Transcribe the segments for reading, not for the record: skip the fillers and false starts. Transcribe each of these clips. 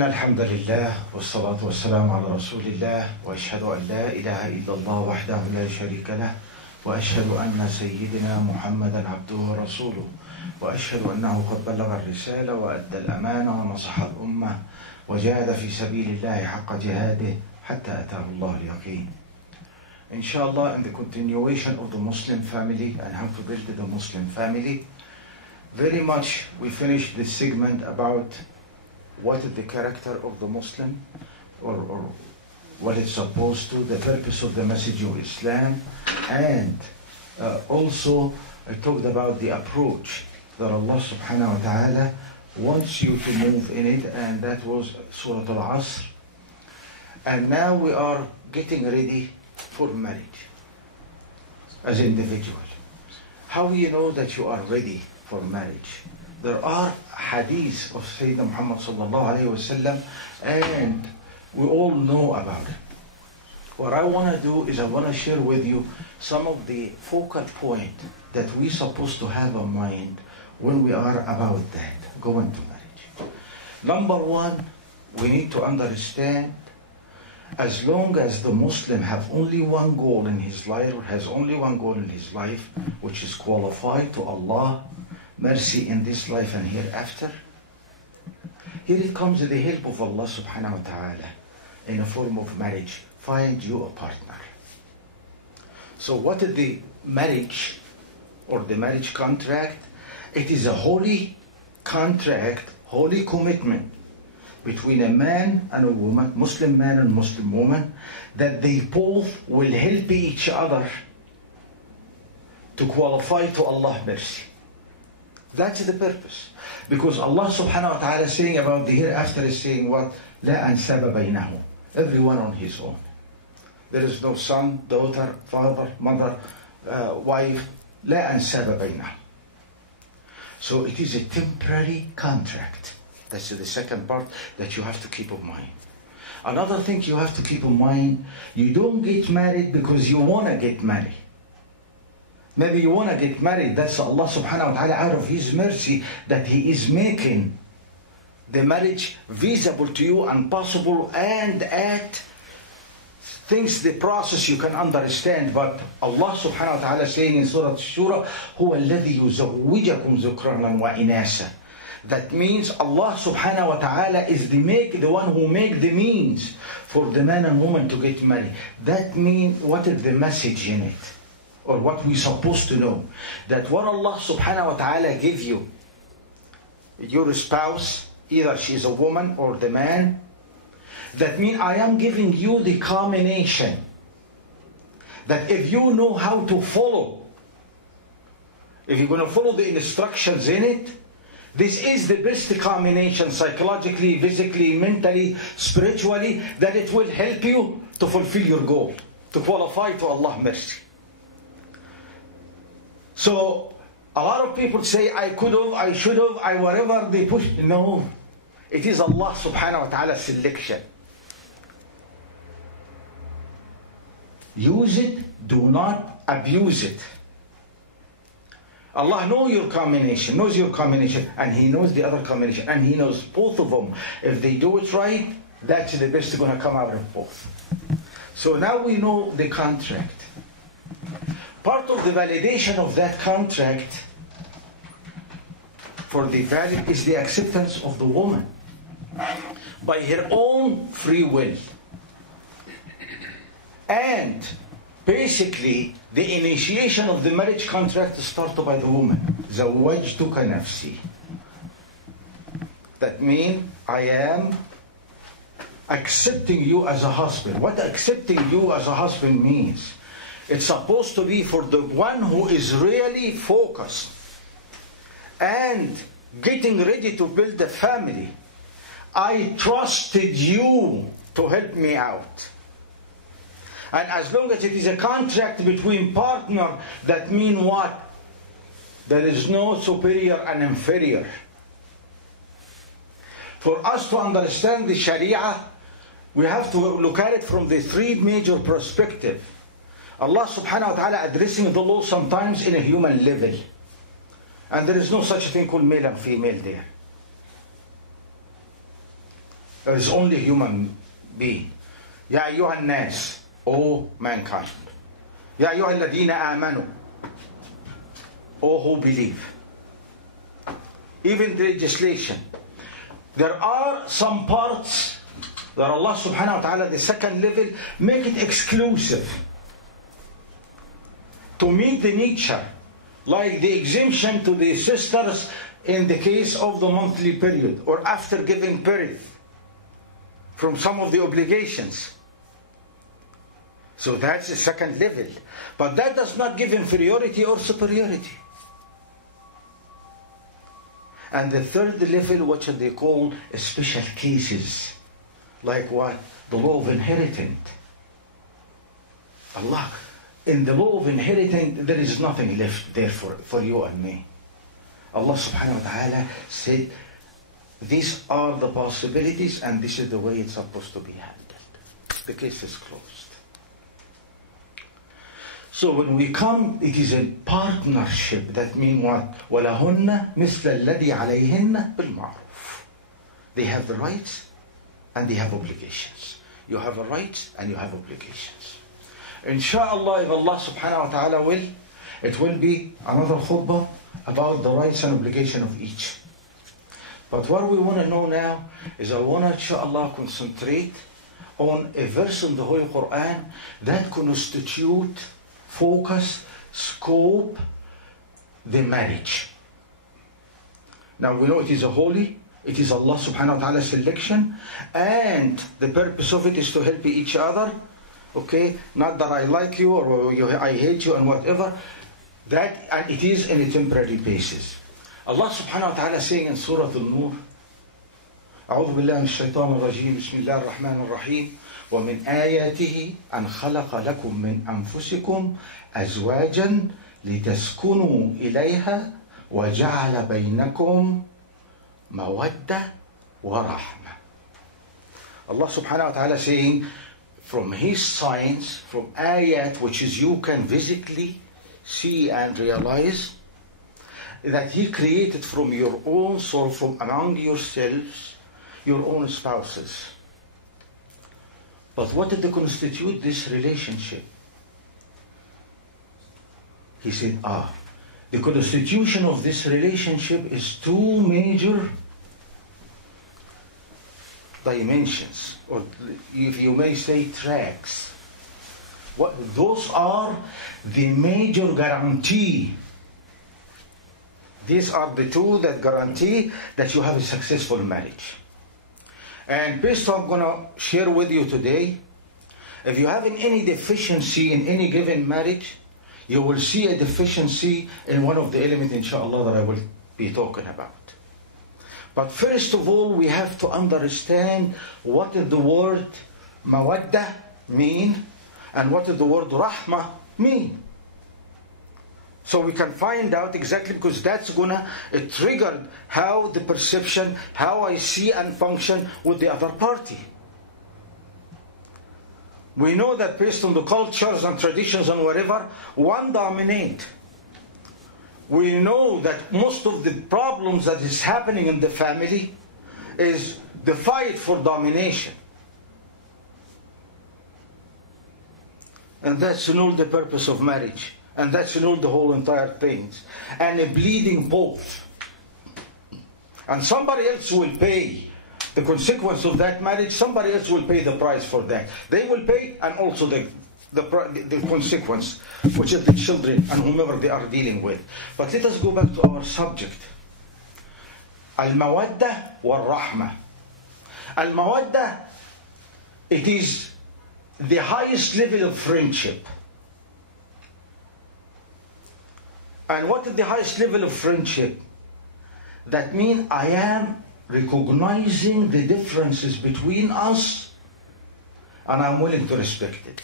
إن الحمد لله والصلاة والسلام على رسول الله وأشهد أن لا إله إلا الله وحده لا شريك له وأشهد أن سيدنا محمدا عبده ورسوله وأشهد أنه قد بلغ الرسالة وأدى الأمانة ونصح الأمة وجاهد في سبيل الله حق جهاده حتى أتاه الله اليقين. Inshallah, in the continuation of the Muslim family and how to build the Muslim family, very much we finished this segment about what is the character of the Muslim or what it's supposed to, the purpose of the message of Islam, and also I talked about the approach that Allah subhanahu wa ta'ala wants you to move in it, and that was Surah Al-Asr. And now we are getting ready for marriage as individual. How do you know that you are ready for marriage? There are hadiths of Sayyidina Muhammad sallallahu alayhi wa sallam, and we all know about it. What I want to do is I want to share with you some of the focal points that we're supposed to have in mind when we are about that, going to marriage. Number one, we need to understand, as long as the Muslim have only one goal in his life, or has only one goal in his life, which is qualified to Allah, mercy in this life and hereafter, here it comes with the help of Allah subhanahu wa ta'ala in a form of marriage. Find you a partner. So what is the marriage or the marriage contract? It is a holy contract, holy commitment between a man and a woman, Muslim man and Muslim woman, that they both will help each other to qualify to Allah mercy. That's the purpose. Because Allah subhanahu wa ta'ala is saying about the hereafter is saying what? لا أنساب بينهم. Everyone on his own. There is no son, daughter, father, mother, wife. لا أنساب بينهم. So it is a temporary contract. That's the second part that you have to keep in mind. Another thing you have to keep in mind, you don't get married because you want to get married. Maybe you want to get married. That's Allah subhanahu wa ta'ala out of His mercy that He is making the marriage visible to you and possible, and at things, the process you can understand. But Allah subhanahu wa ta'ala saying in Surah Shura, هو الذي يزوجكم ذكرانا وإناثا. That means Allah subhanahu wa ta'ala is the one who make the means for the man and woman to get married. That means, what is the message in it? Or what we're supposed to know? That what Allah subhanahu wa ta'ala give you, your spouse, either she's a woman or the man, that means I am giving you the combination. That if you know how to follow, if you're going to follow the instructions in it, this is the best combination psychologically, physically, mentally, spiritually, that it will help you to fulfill your goal, to qualify to Allah mercy. So a lot of people say, I could have, I should have, I whatever they push. No, it is Allah subhanahu wa ta'ala's selection. Use it, do not abuse it. Allah knows your combination, and He knows the other combination, and He knows both of them. If they do it right, that's the best going to come out of both. So now we know the contract. Part of the validation of that contract for the valid is the acceptance of the woman by her own free will. And basically, the initiation of the marriage contract started by the woman. زوجتك نفسي. That means I am accepting you as a husband. What accepting you as a husband means? It's supposed to be for the one who is really focused and getting ready to build a family. I trusted you to help me out. And as long as it is a contract between partner, that means what? There is no superior and inferior. For us to understand the Sharia, we have to look at it from the three major perspectives. Allah subhanahu wa ta'ala addressing the law sometimes in a human level. And there is no such thing called male and female there. There is only human being. يا أيها الناس, O mankind. يا أيها الذين آمنوا, O who believe. Even the legislation. There are some parts that Allah subhanahu wa ta'ala, the second level, make it exclusive to meet the nature, like the exemption to the sisters in the case of the monthly period or after giving birth from some of the obligations. So that's the second level. But that does not give inferiority or superiority. And the third level, what they call special cases. Like what? The law of inheritance. Allah, in the law of inheritance, there is nothing left there for you and me. Allah subhanahu wa ta'ala said, these are the possibilities and this is the way it's supposed to be handled. The case is closed. So when we come, it is a partnership. That means what? وَلَهُنَّ مِثْلَ الَّذِي عَلَيْهِنَّ بِالْمَعْرُوفِ. They have the rights and they have obligations. You have a rights and you have obligations. Insha'Allah, if Allah subhanahu wa ta'ala will, it will be another khutbah about the rights and obligation of each. But what we want to know now is I want to, insha'Allah, concentrate on a verse in the Holy Quran that constitute, focus, scope, the marriage. Now we know it is a holy, it is Allah subhanahu wa ta'ala's selection, and the purpose of it is to help each other. Okay, not that I like you or I hate you and whatever. That, and it is in a temporary basis. Allah subhanahu wa ta'ala saying in Surah Al-Nur, أعوذ بالله من الشيطان الرجيم بسم الله الرحمن الرحيم ومن آياته أن خلق لكم من أنفسكم أزواجا لتسكنوا إليها وجعل بينكم مودة ورحمة. Allah subhanahu wa ta'ala saying, from His signs, from ayat, which is you can physically see and realize, that He created from your own soul, from among yourselves, your own spouses. But what did they constitute this relationship? He said, the constitution of this relationship is two major dimensions, or if you may say tracks. Those are the major guarantee. These are the two that guarantee that you have a successful marriage. And based on what I'm going to share with you today, if you have any deficiency in any given marriage, you will see a deficiency in one of the elements, inshallah, that I will be talking about. But first of all, we have to understand what does the word mawaddah mean and what does the word rahmah mean. So we can find out exactly, because that's gonna trigger how the perception, how I see and function with the other party. We know that based on the cultures and traditions and whatever, one dominate. We know that most of the problems that is happening in the family is the fight for domination. And that's all the purpose of marriage. And that's all the whole entire thing. And a bleeding both. And somebody else will pay the consequence of that marriage. Somebody else will pay the price for that. They will pay, and also the consequence, which is the children and whomever they are dealing with. But let us go back to our subject. Al-mawaddah wal-rahmah. Al-mawaddah, it is the highest level of friendship. And what is the highest level of friendship? That means I am recognizing the differences between us and I'm willing to respect it.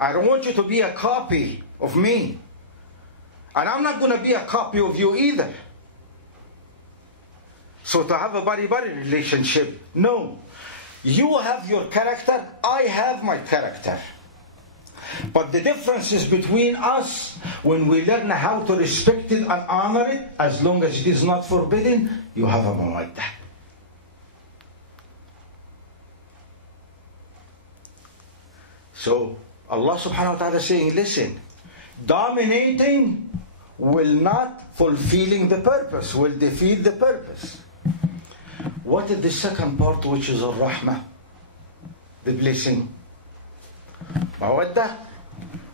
I don't want you to be a copy of me. And I'm not going to be a copy of you either. So to have a buddy-buddy relationship, no. You have your character, I have my character. But the differences between us, when we learn how to respect it and honor it, as long as it is not forbidden, you have a mawaddah. So Allah subhanahu wa ta'ala is saying, listen, dominating will not fulfilling the purpose, will defeat the purpose. What is the second part, which is al-rahmah, the blessing? Mawadda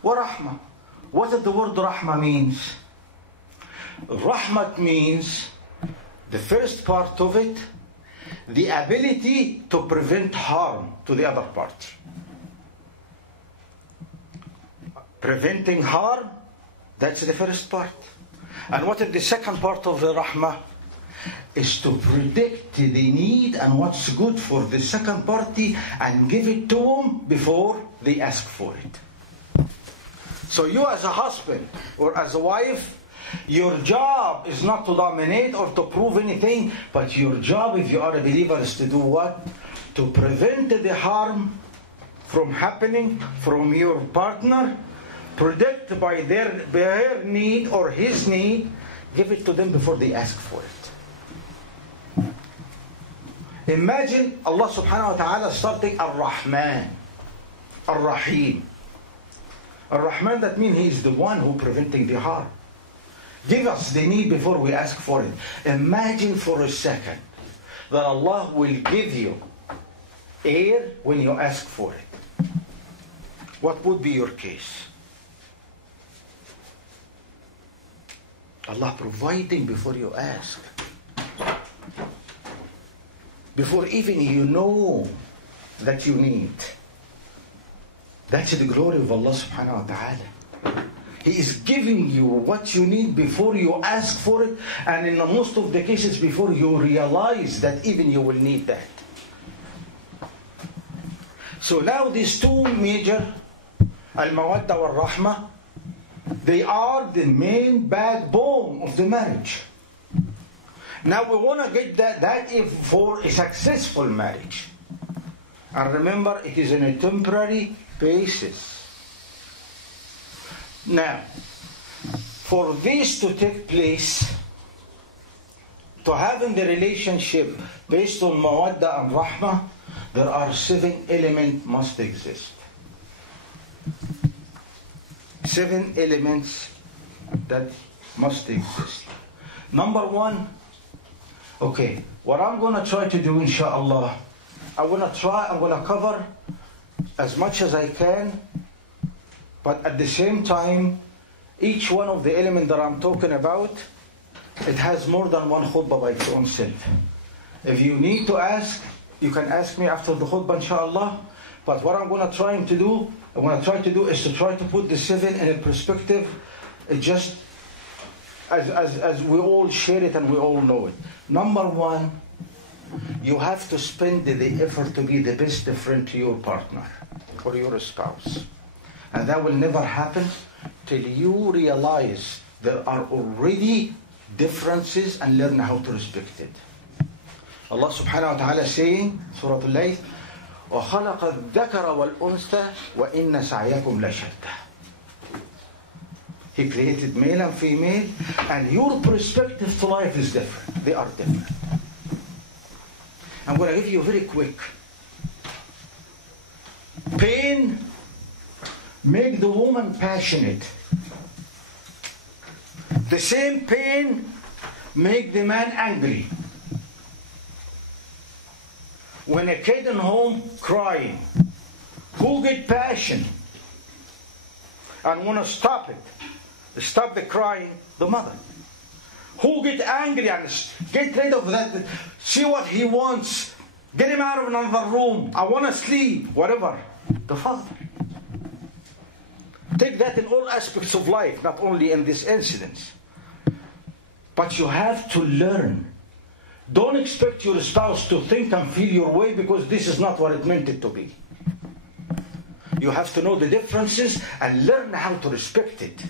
wa rahmah. What does the word rahmah means? Rahmat means, the first part of it, the ability to prevent harm to the other party. Preventing harm, that's the first part. And what is the second part of the rahmah? Is to predict the need and what's good for the second party and give it to them before they ask for it. So you as a husband or as a wife, your job is not to dominate or to prove anything, but your job, if you are a believer, is to do what? To prevent the harm from happening from your partner, predict by their need or his need, give it to them before they ask for it. Imagine Allah subhanahu wa ta'ala starting Ar-Rahman, Ar-Rahim. Ar-Rahman, that means He is the one who preventing the harm. Give us the need before we ask for it. Imagine for a second that Allah will give you air when you ask for it. What would be your case? Allah providing before you ask. Before even you know that you need. That's the glory of Allah subhanahu wa ta'ala. He is giving you what you need before you ask for it, and in most of the cases before you realize that even you will need that. So now these two major, al-mawadda wal-rahmah, they are the main backbone of the marriage. Now we want to get that if for a successful marriage. And remember, it is on a temporary basis. Now, for this to take place, to having the relationship based on mawadda and rahmah, there are 7 elements must exist. 7 elements that must exist. Number 1, okay, what I'm going to try to do, inshallah, I'm going to cover as much as I can, but at the same time, each one of the elements that I'm talking about, it has more than one khutbah by its own self. If you need to ask, you can ask me after the khutbah, inshallah. But what I'm going to try to do is to try to put the 7 in a perspective, just as we all share it and we all know it. Number 1, you have to spend the effort to be the best friend to your partner or your spouse. And that will never happen till you realize there are already differences and learn how to respect it. Allah subhanahu wa ta'ala saying, Surah Al-Layth, وَخَلَقَ الذَّكَرَ وَالْأُنْثَى وَإِنَّ سَعْيَكُمْ لَشَتَّى. He created male and female, and your perspective to life is different. They are different. I'm going to give you very quick. Pain make the woman passionate. The same pain make the man angry. When a kid in home crying, who get passion and want to stop it? Stop the crying, the mother. Who get angry and get rid of that? See what he wants. Get him out of another room. I want to sleep. Whatever. The father. Take that in all aspects of life, not only in this incident. But you have to learn. Don't expect your spouse to think and feel your way, because this is not what it meant it to be. You have to know the differences and learn how to respect it.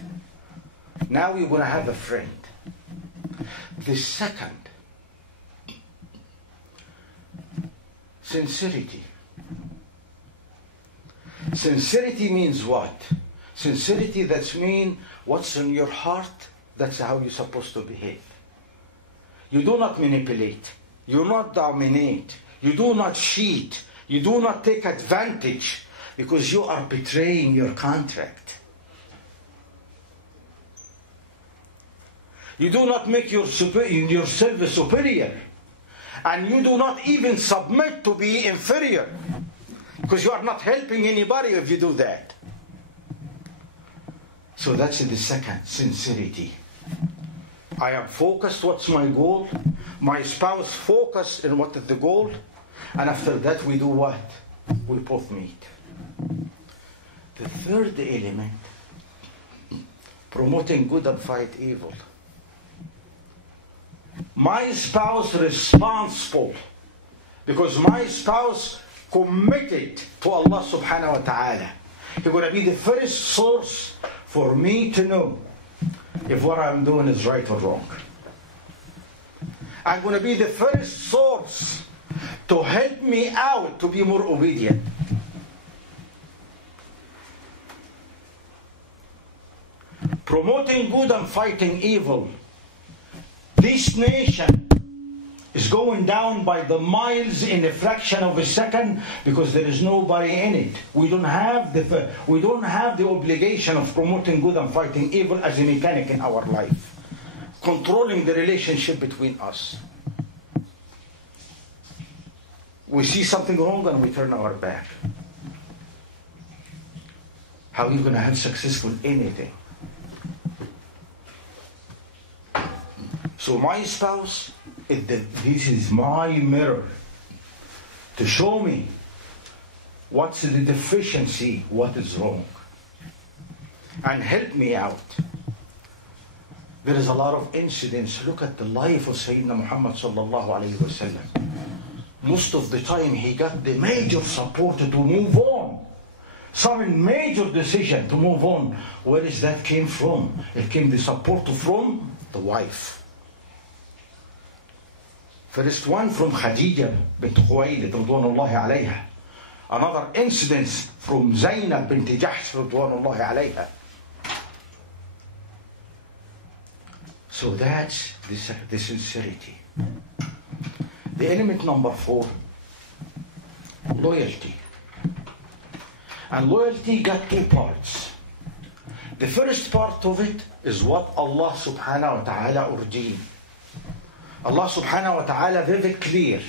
Now you're going to have a friend. The second, sincerity. Sincerity means what? Sincerity, that means what's in your heart, that's how you're supposed to behave. You do not manipulate. You do not dominate. You do not cheat. You do not take advantage. because you are betraying your contract. You do not make yourself superior, and you do not even submit to be inferior, because you are not helping anybody if you do that. So that's the second, sincerity. I am focused, what's my goal? My spouse focused in what is the goal, and after that we do what? We both meet. The third element, promoting good and fight evil. My spouse responsible, because my spouse committed to Allah subhanahu wa ta'ala. He's going to be the first source for me to know if what I'm doing is right or wrong. I'm going to be the first source to help me out to be more obedient. Promoting good and fighting evil. This nation is going down by the miles in a fraction of a second because there is nobody in it. We don't have the obligation of promoting good and fighting evil as a mechanic in our life, controlling the relationship between us. We see something wrong and we turn our back. How are you going to have successful anything? So my spouse, this is my mirror to show me what's the deficiency, what is wrong, and help me out. There is a lot of incidents. Look at the life of Sayyidina Muhammad sallallahu alayhi wa sallam. Most of the time he got the major support to move on. Some major decision to move on. Where is that came from? It came the support from the wife. First one from Khadija bint Khuwaylid radwanullahi alayha. Another incident from Zainab bint Jahsh radwanullahi alayha. So that's the sincerity. The element number 4, loyalty. And loyalty got two parts. The first part of it is what Allah subhanahu wa ta'ala ordained. Allah subhanahu wa ta'ala very clear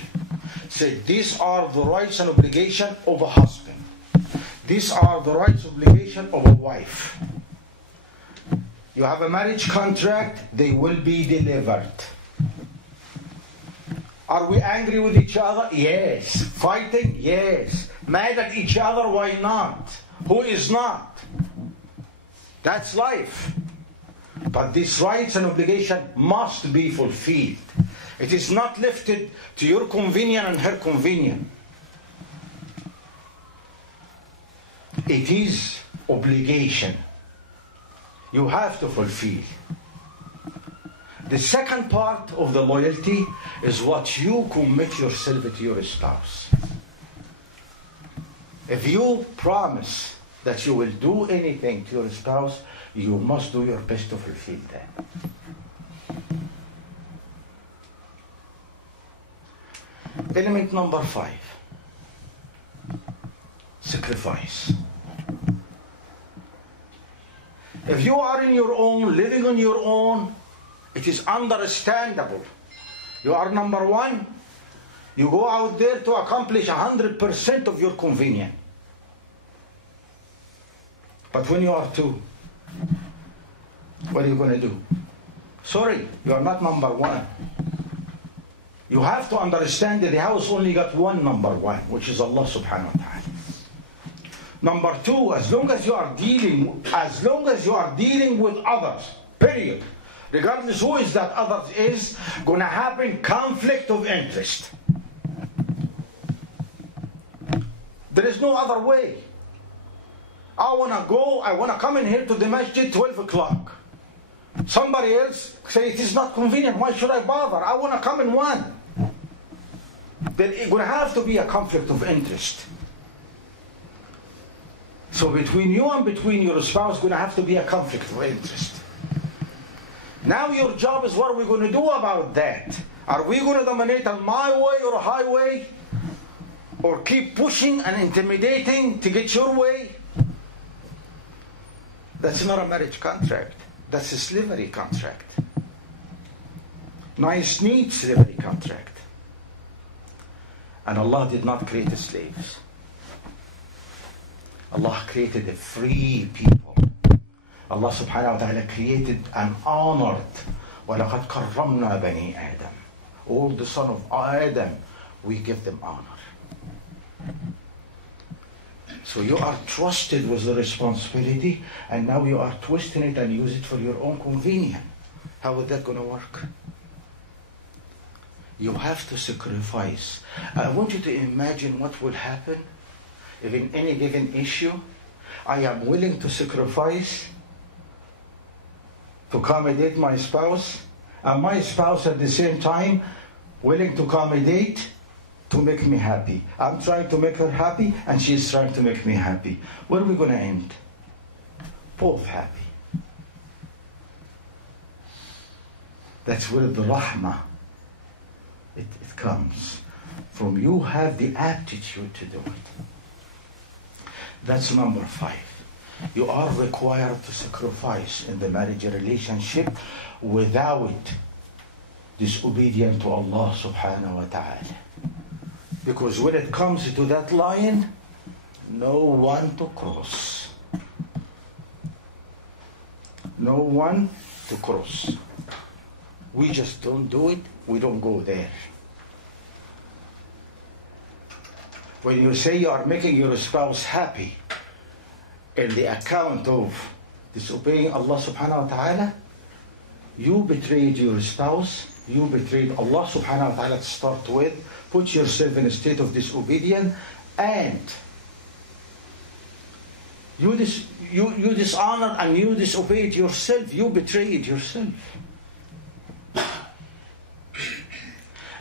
said these are the rights and obligation of a husband. These are the rights and obligation of a wife. You have a marriage contract, they will be delivered. Are we angry with each other? Yes. Fighting? Yes. Mad at each other? Why not? Who is not? That's life. But these rights and obligation must be fulfilled. It is not lifted to your convenience and her convenience. It is obligation. You have to fulfill. The second part of the loyalty is what you commit yourself to your spouse. If you promise that you will do anything to your spouse, you must do your best to fulfill that. Element number 5, sacrifice. If you are in your own, living on your own, it is understandable. You are number 1, you go out there to accomplish 100% of your convenience. But when you are 2, what are you going to do? Sorry, you are not number 1. You have to understand that the house only got one number 1, which is Allah subhanahu wa ta'ala. Number 2, as long as you are dealing with others, period, regardless who is that others is, going to happen conflict of interest. There is no other way. I want to come in here to the masjid 12 o'clock. Somebody else say it is not convenient. Why should I bother? I want to come in 1. Then it's going to have to be a conflict of interest. So between you and between your spouse, going to have to be a conflict of interest. Now your job is, what are we going to do about that? Are we going to dominate on my way or a highway? or keep pushing and intimidating to get your way, that's not a marriage contract. That's a slavery contract. Nice, neat slavery contract. And Allah did not create slaves. Allah created a free people. Allah subhanahu wa ta'ala created and honored. وَلَقَدْ كَرَّمْنَا بَنِي آدَمَ. All the son of Adam, we give them honor. So you are trusted with the responsibility, and now you are twisting it and use it for your own convenience. How is that going to work? You have to sacrifice. I want you to imagine what will happen if in any given issue I am willing to sacrifice to accommodate my spouse, and my spouse at the same time willing to accommodate to make me happy. I'm trying to make her happy and she's trying to make me happy. Where are we going to end? Both happy. That's where the rahmah, it comes from. You have the aptitude to do it. That's number 5. You are required to sacrifice in the marriage relationship without disobedience to Allah subhanahu wa ta'ala. Because when it comes to that line, no one to cross. No one to cross. We just don't do it. We don't go there. When you say you are making your spouse happy in the account of disobeying Allah subhanahu wa ta'ala, you betrayed your spouse, you betrayed Allah subhanahu wa ta'ala to start with, put yourself in a state of disobedience, and you dishonored and you disobeyed yourself, you betrayed yourself.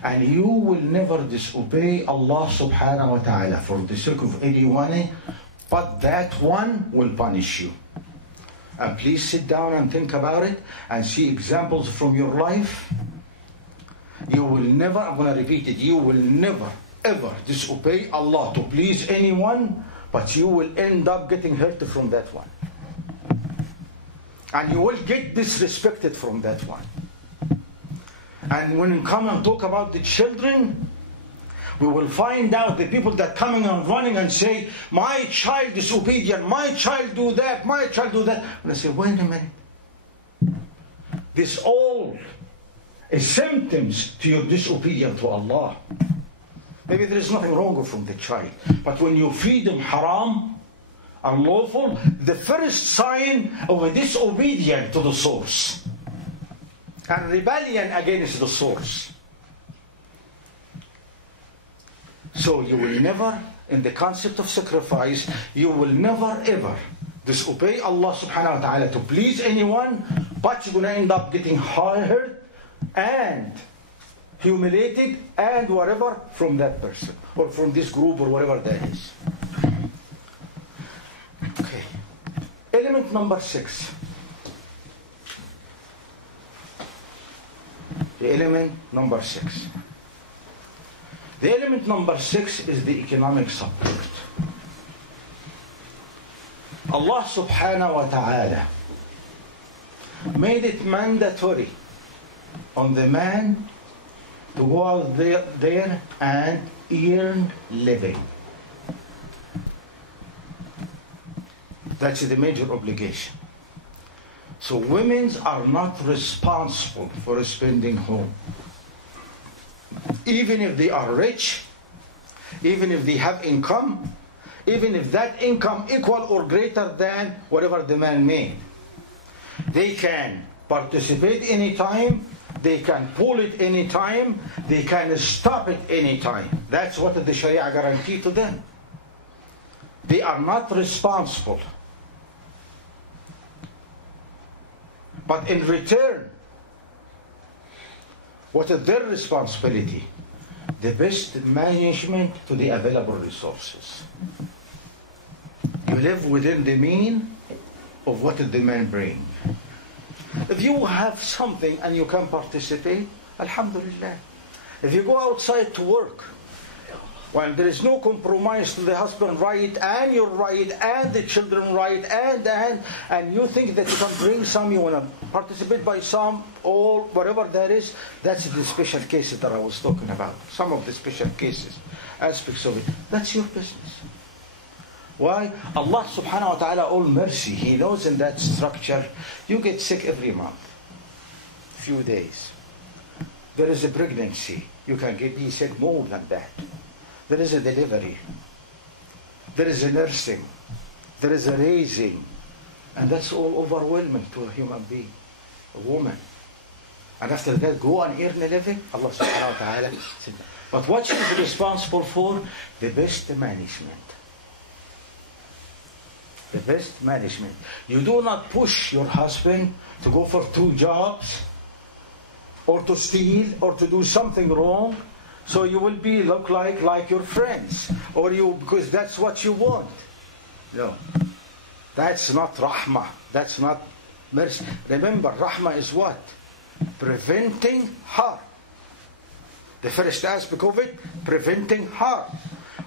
And you will never disobey Allah subhanahu wa ta'ala for the sake of anyone, but that one will punish you. And please sit down and think about it and see examples from your life. You will never, I'm going to repeat it, you will never ever disobey Allah to please anyone, but you will end up getting hurt from that one. And you will get disrespected from that one. And when we come and talk about the children, we will find out the people that coming and running and say, my child is disobedient, my child do that, my child do that. And I say, wait a minute. This all is symptoms to your disobedience to Allah. Maybe there is nothing wrong from the child. But when you feed them haram, unlawful, the first sign of a disobedience to the source. And rebellion against the source. So you will never, in the concept of sacrifice, you will never ever disobey Allah subhanahu wa ta'ala to please anyone, but you're going to end up getting hurt and humiliated and whatever from that person or from this group or whatever that is. Okay. Element number 6. The element number 6. The element number 6 is the economic support. Allah subhanahu wa ta'ala made it mandatory on the man to go out there and earn living. That's the major obligation. So women are not responsible for spending home. Even if they are rich, even if they have income, even if that income equal or greater than whatever the man made. They can participate anytime, they can pull it anytime, they can stop it anytime. That's what the Sharia guarantees to them. They are not responsible. But in return, what is their responsibility? The best management to the available resources. You live within the mean of what the man bring. If you have something and you can participate, alhamdulillah. If you go outside to work When there is no compromise to the husband right, and your right, and the children right, and you think that you can bring some, you want to participate by some, or whatever that is, that's the special cases that I was talking about. Some of the special cases, aspects of it. That's your business. Why? Allah subhanahu wa ta'ala, all mercy. He knows in that structure, you get sick every month. Few days. There is a pregnancy. You can be sick more than that. There is a delivery. There is a nursing. There is a raising. And that's all overwhelming to a human being, a woman. And after that, go and earn a living? Allah subhanahu wa ta'ala said. But what she is responsible for? The best management. The best management. You do not push your husband to go for 2 jobs, or to steal, or to do something wrong. So you will look like your friends, or because that's what you want. No, that's not rahmah. That's not mercy. Remember, rahmah is what? Preventing harm. The first aspect of it, preventing harm.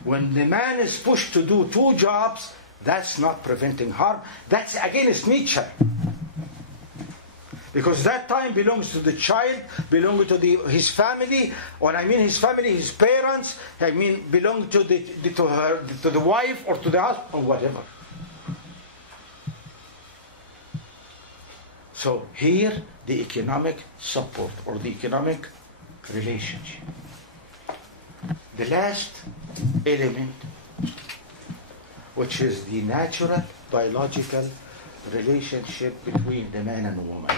When the man is pushed to do 2 jobs, that's not preventing harm. That's against nature. Because that time belongs to the child, belongs to his family. When I mean his family, his parents, I mean belong to the wife or to the husband or whatever. So here, the economic support or the economic relationship. The last element, which is the natural biological relationship between the man and the woman.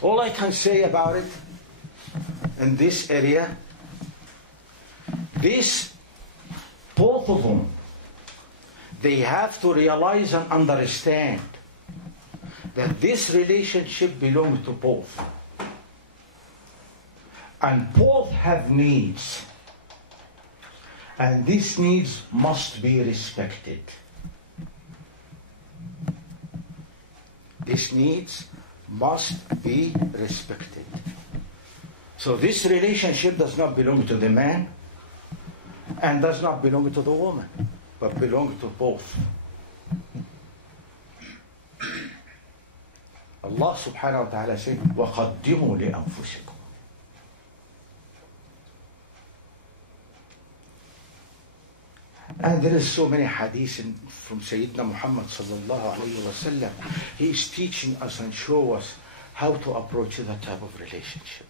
All I can say about it in this area, both of them, they have to realize and understand that this relationship belongs to both. And both have needs. And these needs must be respected. These needs must be respected. So this relationship does not belong to the man and does not belong to the woman, but belong to both. Allah subhanahu wa ta'ala said, وَقَدِّمُوا لِأَنفُسِكُمْ. And there is so many hadiths from Sayyidina Muhammad sallallahu alayhi wa sallam. He is teaching us and show us how to approach that type of relationship.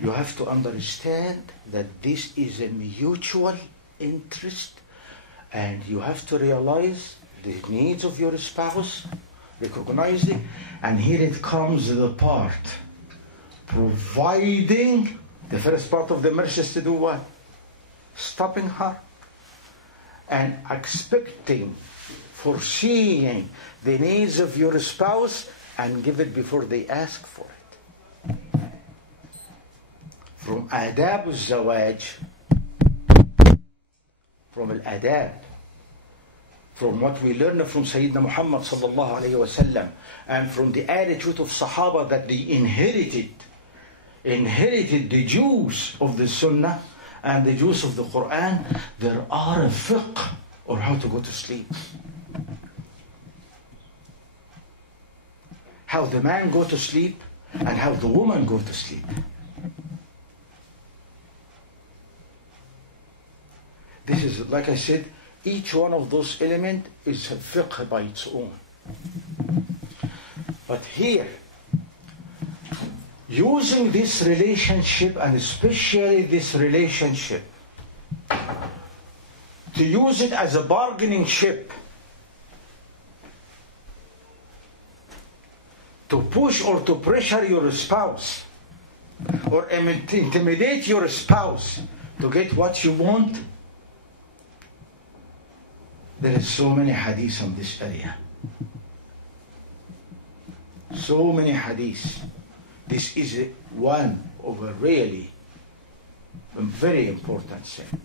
You have to understand that this is a mutual interest, and you have to realize the needs of your spouse, recognize it, and here it comes the part. Providing, the first part of the mercy is to do what? Stopping her and expecting, foreseeing the needs of your spouse and give it before they ask for it. From adab al-zawaj, from al-adab, from what we learn from Sayyidina Muhammad sallallahu alayhi wa sallam, and from the attitude of Sahaba that they inherited the Jews of the Sunnah and the Jews of the Quran, there are a fiqh or how to go to sleep. How the man go to sleep and how the woman go to sleep. This is, like I said, each one of those elements is a fiqh by its own. But here, using this relationship, and especially this relationship, to use it as a bargaining chip, to push or to pressure your spouse, or intimidate your spouse to get what you want, there is so many hadiths on this area. So many hadiths. This is one of a really very important thing.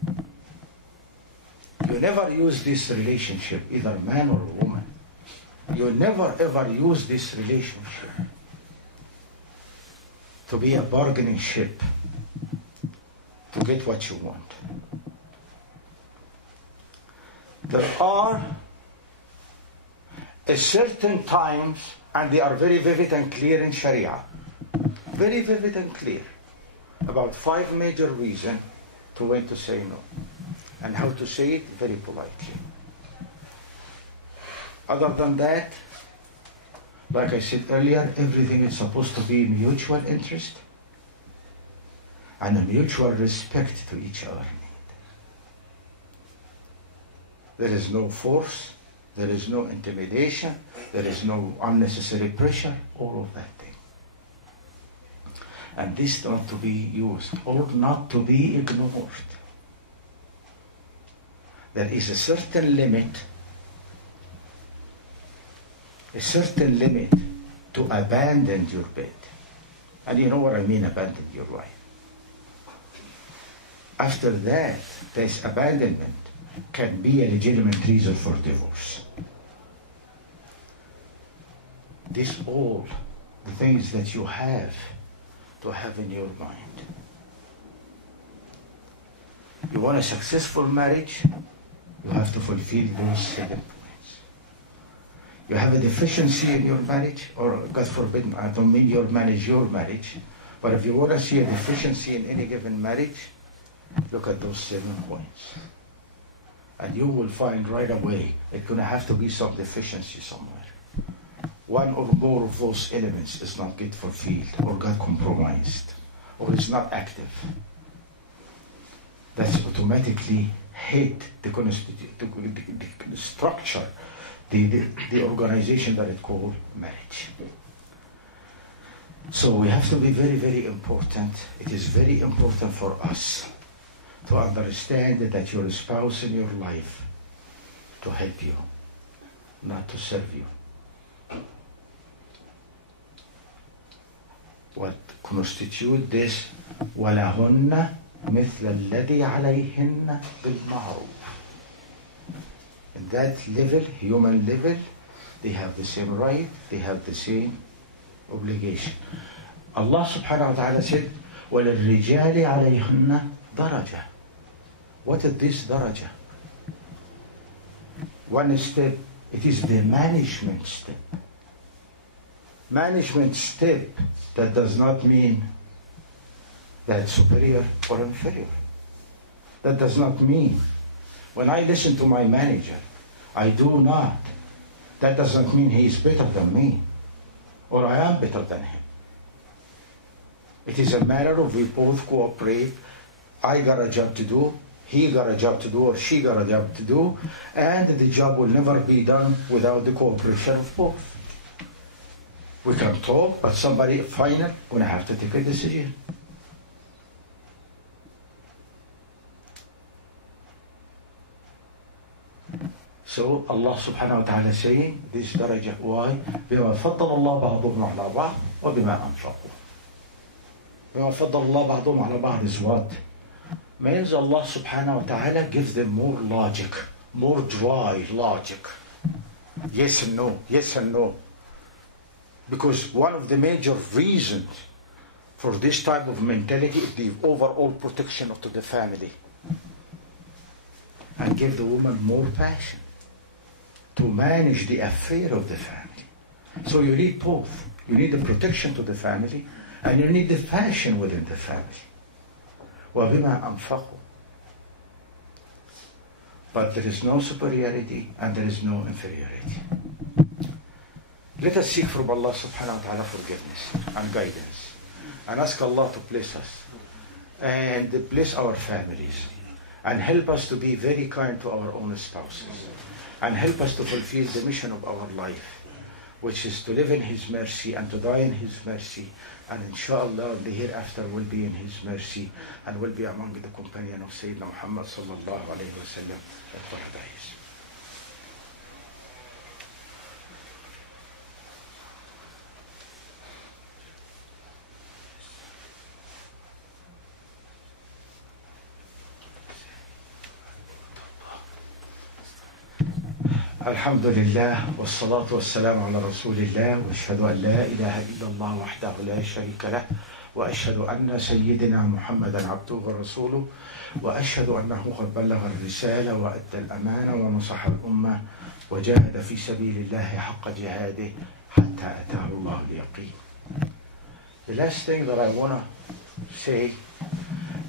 You never use this relationship, either man or woman. You never ever use this relationship to be a bargaining chip to get what you want. There are a certain times, and they are very vivid and clear in Sharia. Very vivid and clear. About 5 major reasons to when to say no. And how to say it very politely. Other than that, like I said earlier, everything is supposed to be mutual interest and a mutual respect to each other. There is no force, there is no intimidation, there is no unnecessary pressure, all of that thing. And this not to be used or not to be ignored. There is a certain limit to abandon your bed. And you know what I mean, abandon your wife. After that, this abandonment can be a legitimate reason for divorce. These all the things that you have to have in your mind. You want a successful marriage, you have to fulfill those 7 points. You have a deficiency in your marriage, or God forbid, I don't mean your marriage, but if you want to see a deficiency in any given marriage, look at those 7 points. And you will find right away it's going to have to be some deficiency somewhere. One or more of those elements is not get fulfilled or got compromised or is not active. That's automatically hit the structure, the organization that it called marriage. So we have to be very, very important. It is very important for us to understand that your spouse in your life to help you, not to serve you. What constitute this? وَلَهُنَّ مِثْلَ الَّذِي عَلَيْهِنَّ بِالْمَعْرُوفِ. In that level, human level, they have the same right, they have the same obligation. Allah subhanahu wa ta'ala said, وَلِلرِّجَالِ عَلَيْهِنَّ دَرَجَةٌ. What is this daraja? One step, it is the management step. Management step, that does not mean that superior or inferior. That does not mean when I listen to my manager, I do not. That does not mean he is better than me or I am better than him. It is a matter of we both cooperate. I got a job to do, he got a job to do, or she got a job to do, and the job will never be done without the cooperation of both. We can talk, but somebody final gonna have to take a decision. So Allah subhanahu wa ta'ala saying this daraja, why? بما فضل الله بعضهم على بعض وبما أنفقوا. بما فضل الله بعضهم على بعض is what? Means Allah subhanahu wa ta'ala gives them more logic, more dry logic. Yes and no, yes and no. Because one of the major reasons for this type of mentality is the overall protection of the family. And give the woman more passion to manage the affair of the family. So you need both. You need the protection to the family and you need the passion within the family. وَبِمَا أَنْفَقُوا. But there is no superiority and there is no inferiority. Let us seek from Allah subhanahu wa ta'ala forgiveness and guidance. And ask Allah to bless us. And bless our families. And help us to be very kind to our own spouses. And help us to fulfill the mission of our life, which is to live in His mercy and to die in His mercy. And inshallah the hereafter will be in His mercy and will be among the companion of Sayyidina Muhammad sallallahu alayhi wa sallam at paradise. الحمد لله والصلاة والسلام على رسول الله وأشهد أن لا إله إلا الله وحده لا شريك له وأشهد أن سيدنا محمدا عبده ورسوله وأشهد أنه قد بلغ الرسالة وأدى الأمانة ونصح الأمة وجاهد في سبيل الله حق جهاده حتى أتاه الله اليقين. The last thing that I want to say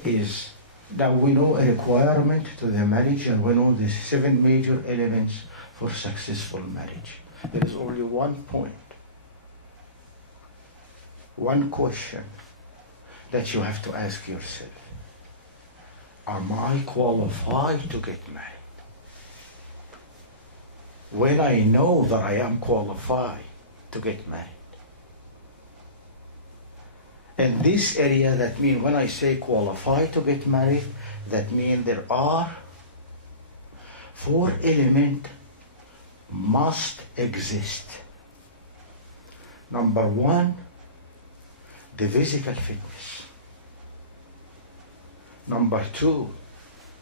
is that we know a requirement to the marriage, and we know the 7 major elements for successful marriage. There is only one point, one question that you have to ask yourself. Am I qualified to get married? When I know that I am qualified to get married. In this area, that means when I say qualified to get married, that means there are 4 elements must exist. Number 1, the physical fitness. Number 2,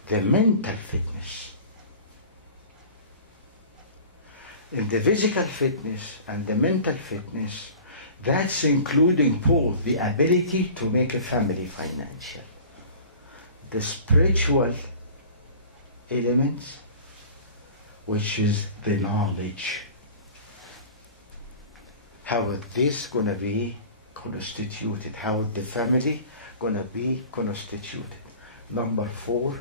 the mental fitness. In the physical fitness and the mental fitness, that's including both the ability to make a family financial, the spiritual elements, which is the knowledge. How this gonna be constituted, how the family gonna be constituted. Number 4,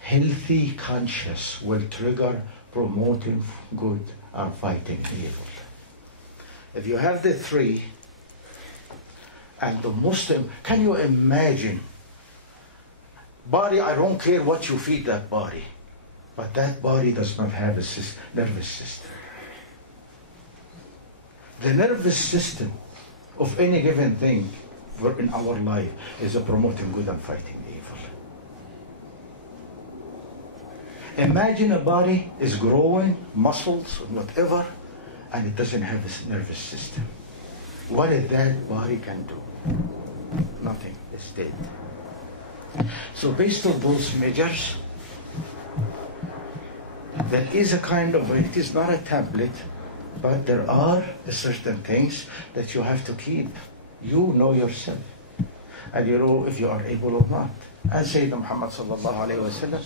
healthy conscience will trigger promoting good or fighting evil. If you have the 3, and the Muslim, can you imagine? Body, I don't care what you feed that body, but that body does not have a nervous system. The nervous system of any given thing in our life is promoting good and fighting evil. Imagine a body is growing, muscles, whatever, and it doesn't have a nervous system. What is that body can do? Nothing. It's dead. So based on those measures, there is a kind of, it is not a tablet, but there are certain things that you have to keep. You know yourself, and you know if you are able or not. As Sayyidina Muhammad sallallahu alayhi wa sallam,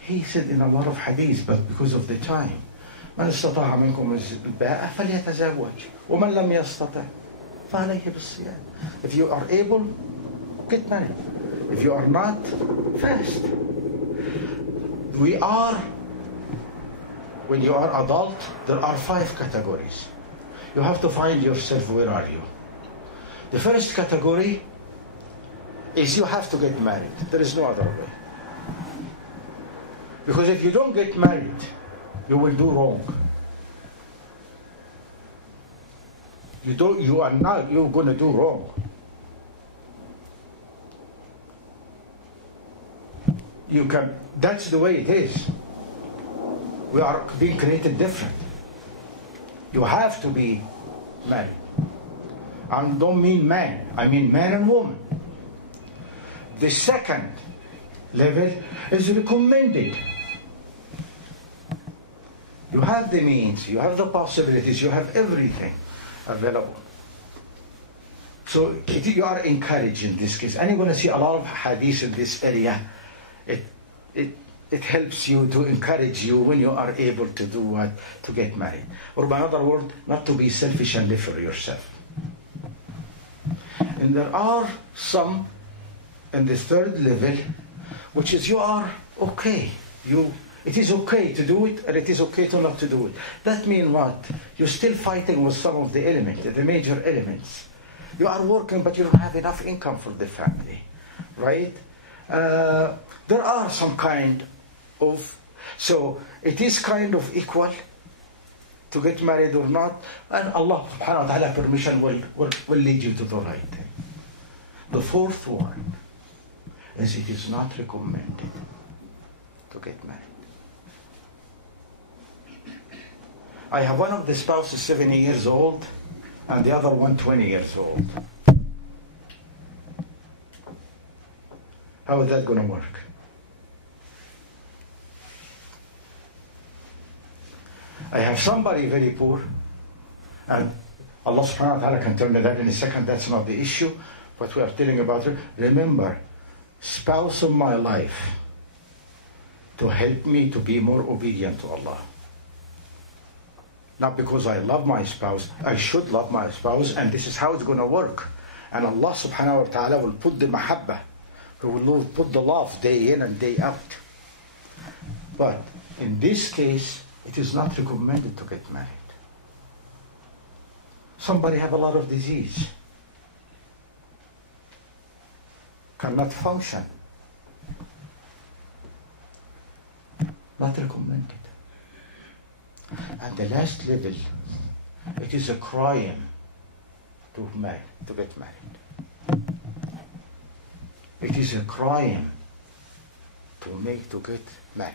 he said in a lot of hadith, but because of the time, من استطاع منكم الباءة فليتزوج ومن لم يستطع فعليه بالصيام. If you are able, get married. If you are not, fast. We are, when you are adult, there are 5 categories. You have to find yourself, where are you? The first category is you have to get married. There is no other way. Because if you don't get married, you will do wrong. You're going to do wrong. That's the way it is. We are being created different. You have to be married. I don't mean man, I mean man and woman. The second level is recommended. You have the means, you have the possibilities, you have everything available. So you are encouraged in this case. And you're going to see a lot of hadith in this area. It helps you to encourage you when you are able to do what? To get married. Or by other words, not to be selfish and live for yourself. And there are some in the third level, which is you are okay. It is okay to do it, and it is okay to not to do it. That means what? You're still fighting with some of the elements, the major elements. You are working, but you don't have enough income for the family, right? There are some kind of, so it is kind of equal to get married or not, and Allah subhanahu wa ta'ala permission will lead you to the right thing. The fourth one is it is not recommended to get married. I have one of the spouses 70 years old and the other one 20 years old. How is that going to work? I have somebody very poor and Allah subhanahu wa ta'ala can tell me that in a second. That's not the issue. What we are telling about her. Remember, spouse of my life to help me to be more obedient to Allah. Not because I love my spouse. I should love my spouse, and this is how it's going to work. And Allah subhanahu wa ta'ala will put the mahabbah. He will put the love day in and day out. But in this case, it is not recommended to get married. Somebody have a lot of disease, cannot function. Not recommended. And the last level, it is a crime to get married. It is a crime to get married.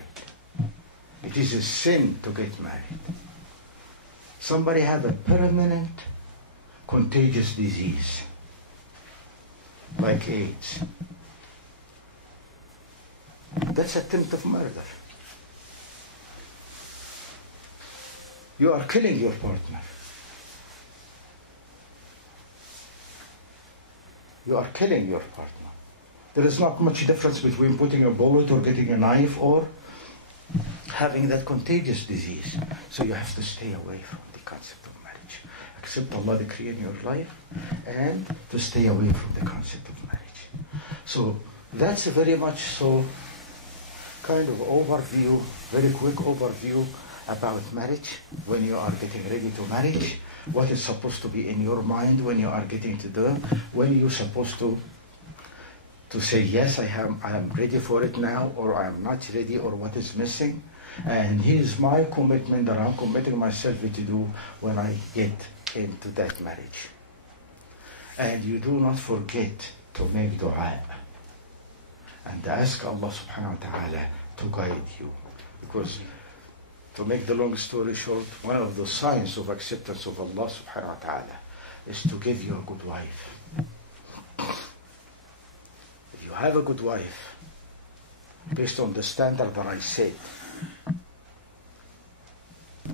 It is a sin to get married. Somebody have a permanent contagious disease like AIDS. That's attempt of murder. You are killing your partner. You are killing your partner. There is not much difference between putting a bullet or getting a knife or having that contagious disease. So you have to stay away from the concept of marriage. Accept Allah decree in your life and to stay away from the concept of marriage. So that's a very much so kind of overview, very quick overview about marriage when you are getting ready to marriage. What is supposed to be in your mind when you are getting to do, when you're supposed to say yes, I am ready for it now, or I am not ready, or what is missing. And here's my commitment that I'm committing myself to do when I get into that marriage. And you do not forget to make dua and ask Allah subhanahu wa ta'ala to guide you. Because to make the long story short, one of the signs of acceptance of Allah subhanahu wa ta'ala is to give you a good wife. If you have a good wife, based on the standard that I said,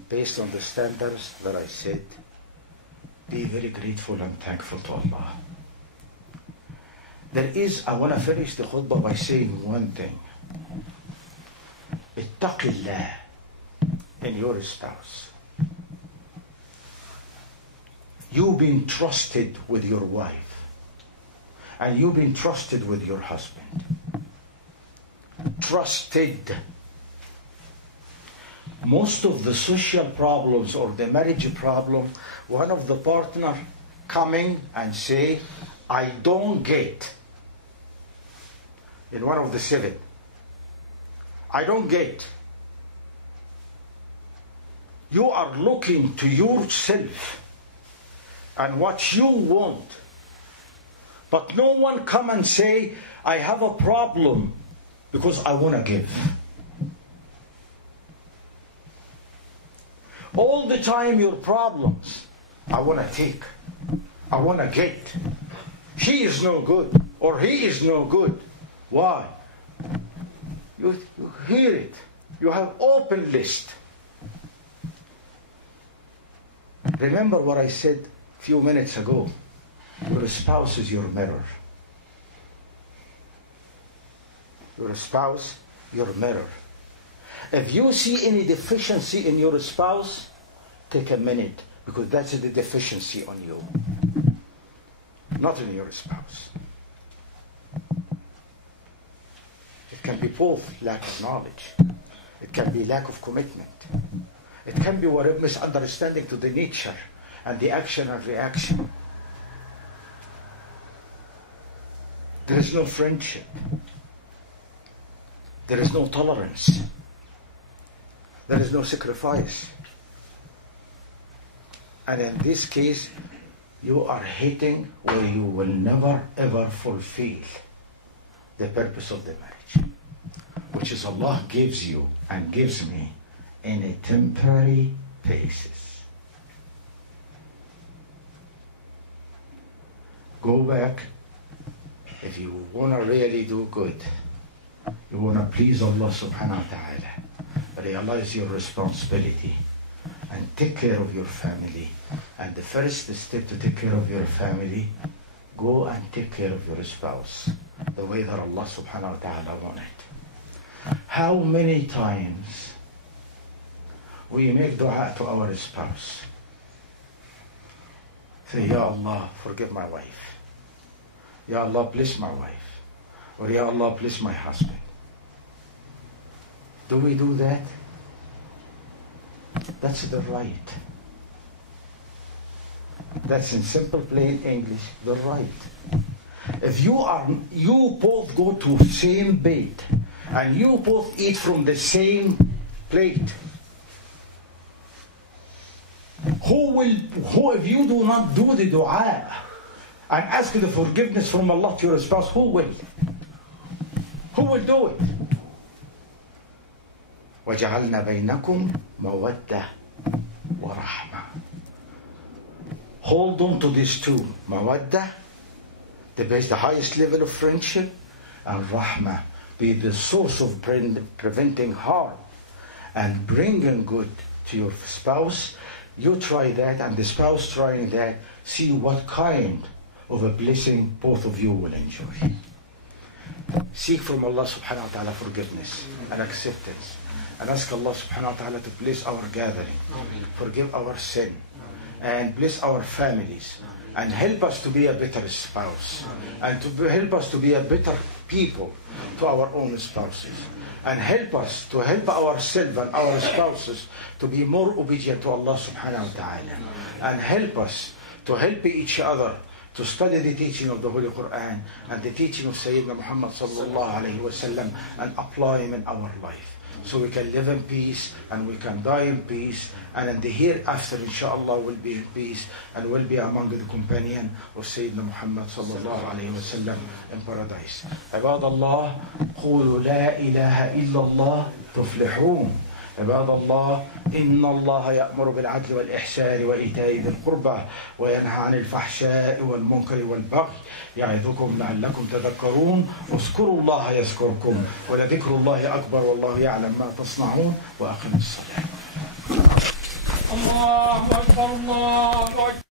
based on the standards that I said, be very grateful and thankful to Allah. I want to finish the khutbah by saying one thing. Ittaqillah in your spouse. You've been trusted with your wife, and you've been trusted with your husband. Trusted. Most of the social problems or the marriage problem, one of the partner coming and say, I don't get. In one of the 7, I don't get. You are looking to yourself and what you want. But no one come and say, I have a problem because I want to give. All the time your problems, I want to take, I want to get. She is no good or he is no good. Why? You hear it. You have open list. Remember what I said a few minutes ago. Your spouse is your mirror. Your spouse, your mirror. If you see any deficiency in your spouse, take a minute, because that's the deficiency on you, not in your spouse. It can be both lack of knowledge. It can be lack of commitment. It can be a misunderstanding to the nature and the action and reaction. There is no friendship. There is no tolerance. There is no sacrifice. And in this case, you are hitting where you will never ever fulfill the purpose of the marriage, which is Allah gives you and gives me in a temporary basis. Go back. If you want to really do good, you want to please Allah subhanahu wa ta'ala, realize your responsibility and take care of your family And the first step to take care of your family, go and take care of your spouse the way that Allah subhanahu wa ta'ala wanted. How many times we make dua to our spouse? Say, Ya Allah, forgive my wife. Ya Allah, bless my wife. Or Ya Allah, bless my husband. Do we do that? That's the right. That's in simple plain English, the right. If you both go to same bed and you both eat from the same plate, who if you do not do the dua and ask the forgiveness from Allah to your spouse, who will? Who will do it? وَجَعَلْنَا بَيْنَكُمْ مَوَدَّةً وَرَحْمَةً. Hold on to these two. Mawaddah, the highest level of friendship, and Rahmah, be the source of preventing harm and bringing good to your spouse. You try that, and the spouse trying that. See what kind of a blessing both of you will enjoy. Seek from Allah subhanahu wa ta'ala forgiveness and acceptance. And ask Allah subhanahu wa ta'ala to bless our gathering, forgive our sin, and bless our families, and help us to be a better spouse, and to help us to be a better people to our own spouses, and help us to help ourselves and our spouses to be more obedient to Allah subhanahu wa ta'ala, and help us to help each other to study the teaching of the Holy Quran and the teaching of Sayyidina Muhammad sallallahu alayhi wa sallam, and apply them in our life, so we can live in peace and we can die in peace, and in the hereafter inshallah will be in peace and will be among the companion of Sayyidina Muhammad sallallahu alayhi wa sallam in paradise. عباد الله قولوا لا إله إلا الله تفلحون. عباد الله إن الله يأمر بالعدل والإحسان وإيتاء ذي القربى وينهى عن الفحشاء والمنكر والبغي يعظكم لعلكم تذكرون. اذكروا الله يذكركم ولذكر الله أكبر والله يعلم ما تصنعون. وأقم الصلاة. الله أكبر الله أكبر.